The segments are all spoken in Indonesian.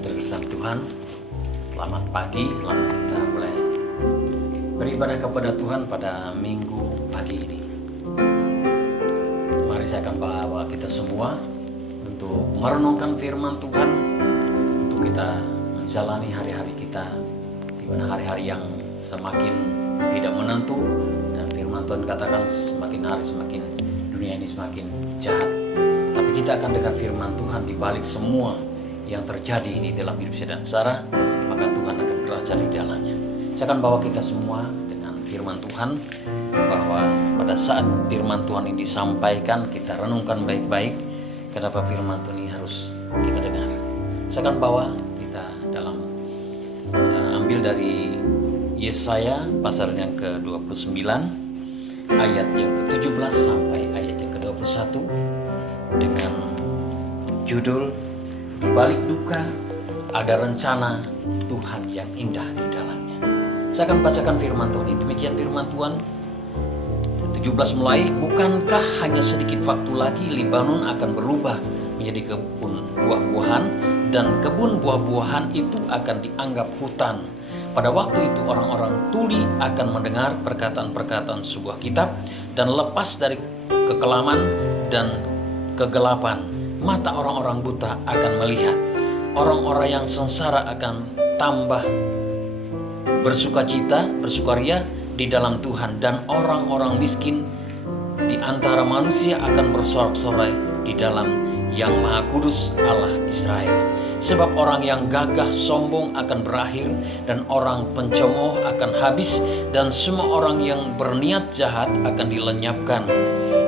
Saudara dalam Tuhan, selamat pagi, selamat kita boleh beribadah kepada Tuhan pada minggu pagi ini. Mari saya akan bawa kita semua untuk merenungkan firman Tuhan, untuk kita menjalani hari-hari kita, di mana hari-hari yang semakin tidak menentu, dan firman Tuhan katakan semakin hari semakin dunia ini semakin jahat. Tapi kita akan dengar firman Tuhan di balik semua yang terjadi di dalam hidup saya dan Sarah, maka Tuhan akan belajar di dalamnya. Saya akan bawa kita semua dengan firman Tuhan, bahwa pada saat firman Tuhan ini disampaikan, kita renungkan baik-baik kenapa firman Tuhan ini harus kita dengar. Saya akan bawa kita dalam, saya ambil dari Yesaya pasal yang ke-29 ayat yang ke-17 sampai ayat yang ke-21 dengan judul "Di balik duka ada rencana Tuhan yang indah di dalamnya". Saya akan bacakan firman Tuhan ini. Demikian firman Tuhan 17 mulai, "Bukankah hanya sedikit waktu lagi Libanon akan berubah menjadi kebun buah-buahan, dan kebun buah-buahan itu akan dianggap hutan. Pada waktu itu orang-orang tuli akan mendengar perkataan-perkataan sebuah kitab, dan lepas dari kekelaman dan kegelapan, mata orang-orang buta akan melihat. Orang-orang yang sengsara akan tambah bersukaria di dalam Tuhan, dan orang-orang miskin di antara manusia akan bersorak-sorai di dalam Yang Maha Kudus Allah Israel. Sebab orang yang gagah sombong akan berakhir, dan orang pencemooh akan habis, dan semua orang yang berniat jahat akan dilenyapkan,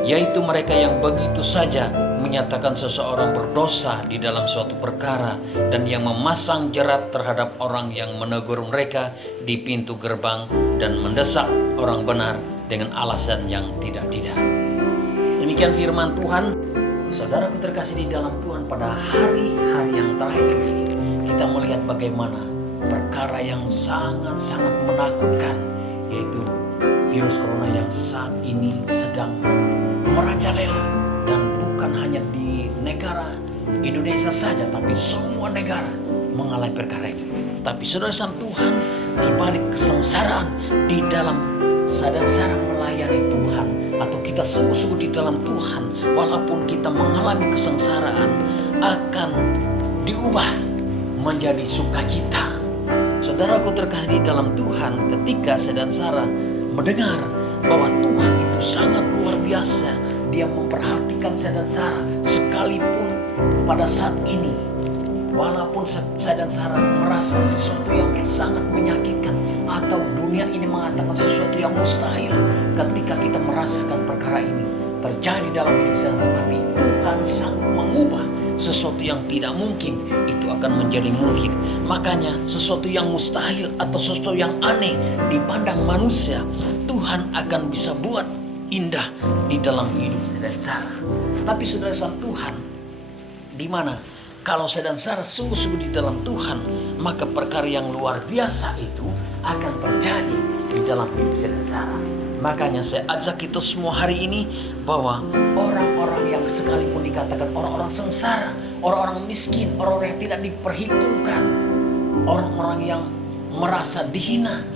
yaitu mereka yang begitu saja menyatakan seseorang berdosa di dalam suatu perkara, dan yang memasang jerat terhadap orang yang menegur mereka di pintu gerbang, dan mendesak orang benar dengan alasan yang tidak-tidak." Demikian firman Tuhan. Saudaraku terkasih di dalam Tuhan, pada hari-hari yang terakhir ini kita melihat bagaimana perkara yang sangat-sangat menakutkan, yaitu virus corona yang saat ini sedang merajalela, dan bukan hanya di negara Indonesia saja, tapi semua negara mengalami perkara ini. Tapi saudara sang Tuhan, di balik kesengsaraan di dalam sadar melayani Tuhan, atau kita sungguh-sungguh di dalam Tuhan, walaupun kita mengalami kesengsaraan, akan diubah menjadi sukacita. Saudaraku terkasih di dalam Tuhan, ketika saya dan Sarah mendengar bahwa Tuhan itu sangat luar biasa, Dia memperhatikan saya dan Sarah, sekalipun pada saat ini, walaupun saya dan Sarah merasa sesuatu yang sangat menyakitkan, atau dunia ini mengatakan sesuatu yang mustahil, ketika kita merasakan perkara ini terjadi dalam hidup saya, tapi Tuhan sanggup mengubah sesuatu yang tidak mungkin itu akan menjadi mungkin. Makanya sesuatu yang mustahil atau sesuatu yang aneh dipandang manusia, Tuhan akan bisa buat indah di dalam hidup saya dan Sarah. Tapi saudara sang Tuhan, di mana kalau saya dan Sarah sungguh-sungguh di dalam Tuhan, maka perkara yang luar biasa itu akan terjadi di dalam hidup saya dan Sarah. Makanya saya ajak kita semua hari ini, bahwa orang-orang yang sekalipun dikatakan orang-orang sengsara, orang-orang miskin, orang-orang yang tidak diperhitungkan, orang-orang yang merasa dihina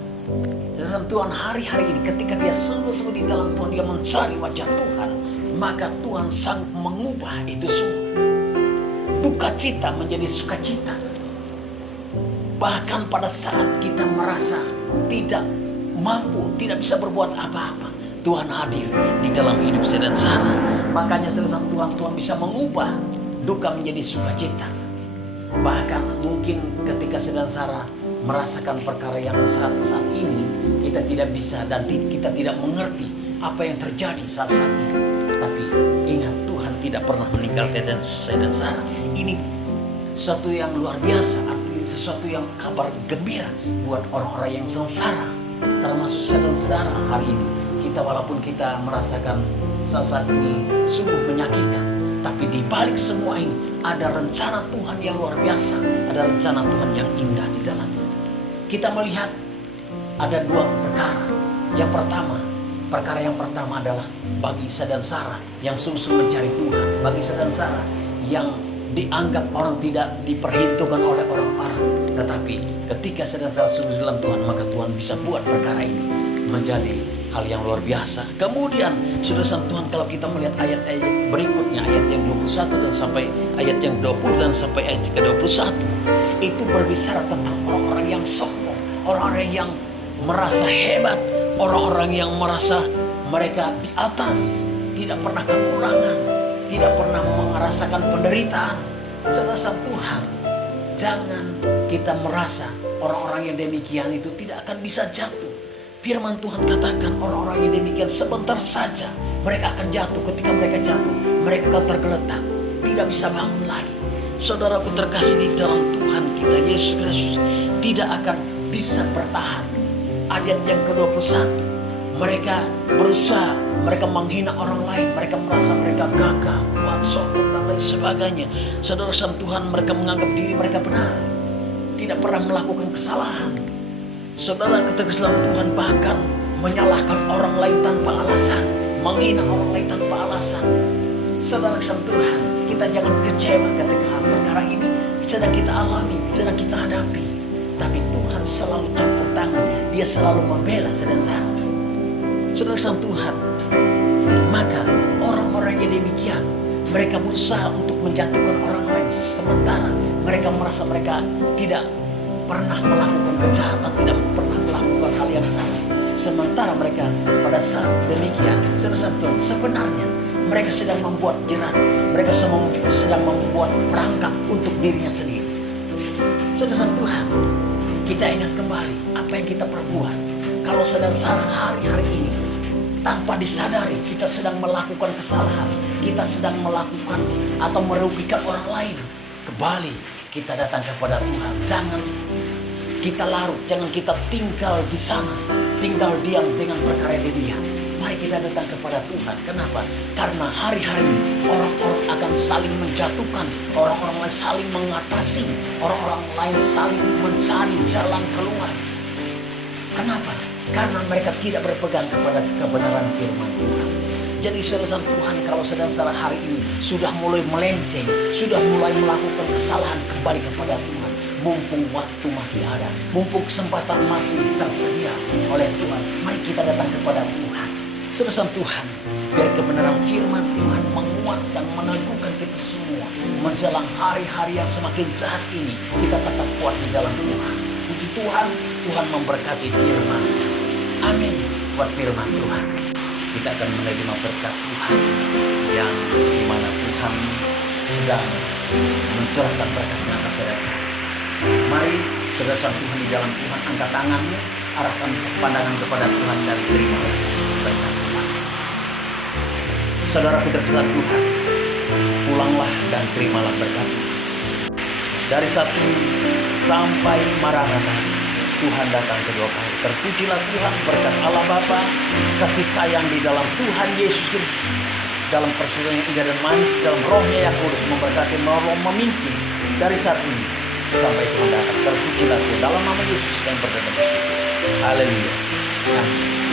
dalam Tuhan, hari-hari ini ketika dia sungguh-sungguh di dalam Tuhan, dia mencari wajah Tuhan, maka Tuhan sanggup mengubah itu semua. Duka cita menjadi sukacita. Bahkan pada saat kita merasa tidak mampu, tidak bisa berbuat apa-apa, Tuhan hadir di dalam hidup saya dan Sarah. Makanya saudara Tuhan bisa mengubah duka menjadi sukacita. Bahkan mungkin ketika saya dan Sarah merasakan perkara yang saat ini kita tidak bisa, dan kita tidak mengerti apa yang terjadi saat ini. Tapi ingat, Tuhan tidak pernah meninggalkan saya dan Sarah. Ini sesuatu yang luar biasa, artinya sesuatu yang kabar gembira buat orang-orang yang sengsara, termasuk saya dan Sarah hari ini. Kita walaupun kita merasakan saat ini sungguh menyakitkan, tapi di balik semua ini ada rencana Tuhan yang luar biasa, ada rencana Tuhan yang indah di dalamnya. Kita melihat ada dua perkara. Perkara yang pertama adalah bagi saya dan Sarah yang sungguh-sungguh mencari Tuhan, bagi saya dan Sarah yang dianggap orang, tidak diperhitungkan oleh orang-orang. Tetapi ketika sedang sungguh dalam Tuhan, maka Tuhan bisa buat perkara ini menjadi hal yang luar biasa. Kemudian saudara Tuhan, kalau kita melihat ayat-ayat berikutnya, ayat yang 21 dan sampai ayat yang 20 dan sampai ayat ke-21, itu berbicara tentang orang-orang yang sombong, orang-orang yang merasa hebat, orang-orang yang merasa mereka di atas, tidak pernah kekurangan, tidak pernah merasakan penderitaan. Saudara Tuhan, jangan kita merasa orang-orang yang demikian itu tidak akan bisa jatuh. Firman Tuhan katakan orang-orang yang demikian sebentar saja mereka akan jatuh. Ketika mereka jatuh, mereka akan tergeletak, tidak bisa bangun lagi. Saudaraku terkasih di dalam Tuhan kita Yesus Kristus, tidak akan bisa bertahan. Ayat yang ke-21, mereka berusaha, mereka menghina orang lain, mereka merasa mereka gagah, kuat, sombong dan lain sebagainya. Saudara Tuhan, mereka menganggap diri mereka benar, tidak pernah melakukan kesalahan. Saudara terkasih dalam Tuhan, bahkan menyalahkan orang lain tanpa alasan, menghina orang lain tanpa alasan. Saudara Tuhan, kita jangan kecewa ketika perkara ini sedang kita alami, sedang kita hadapi. Tapi Tuhan selalu campur tangan, Dia selalu membela saudara. Saudara Tuhan, maka orang-orang yang demikian, mereka berusaha untuk menjatuhkan orang lain, sementara mereka merasa mereka tidak pernah melakukan kejahatan, tidak pernah melakukan hal yang salah. Sementara mereka pada saat demikian, saudara Tuhan, sebenarnya mereka sedang membuat jerat, mereka sedang membuat perangkap untuk dirinya sendiri. Saudara Tuhan, kita ingat kembali apa yang kita perbuat. Kalau sedang salah hari-hari ini, tanpa disadari kita sedang melakukan kesalahan, kita sedang melakukan atau merugikan orang lain. Kembali kita datang kepada Tuhan. Jangan kita larut, jangan kita tinggal di sana, tinggal diam dengan perkara dunia. Mari kita datang kepada Tuhan. Kenapa? Karena hari-hari orang-orang akan saling menjatuhkan, orang-orang lain saling mengatasi, orang-orang lain saling mencari jalan keluar. Kenapa? Karena mereka tidak berpegang kepada kebenaran firman Tuhan. Jadi saudara Tuhan, kalau sedang salah hari ini sudah mulai melenceng, sudah mulai melakukan kesalahan, kembali kepada Tuhan. Mumpung waktu masih ada, mumpung kesempatan masih tersedia oleh Tuhan, mari kita datang kepada Tuhan. Saudara Tuhan, biar kebenaran firman Tuhan menguat dan meneguhkan kita semua menjelang hari-hari yang semakin jahat ini. Kita tetap kuat di dalam Tuhan. Puji Tuhan, Tuhan memberkati firman. Amin. Buat firman Tuhan, kita akan menerima berkat Tuhan yang dimana Tuhan sedang mencurahkan berkat-Nya atas saudara. Mari saudara Tuhan di dalam Tuhan, angkat tanganmu, arahkan pandangan kepada Tuhan dan terima berkat Tuhan. Saudaraku terkasih Tuhan, pulanglah dan terimalah berkat dari 1 sampai Maranatha. Tuhan datang kedua kali. Terpujilah Tuhan, berkat Allah Bapa, kasih sayang di dalam Tuhan Yesus Kristus, dalam persaudaraan yang indah dan manis, dalam rohnya yang kudus memberkati, menolong, memimpin dari saat ini sampai Tuhan datang. Terpujilah Tuhan, dalam nama Yesus yang berdoa. Haleluya. Amin.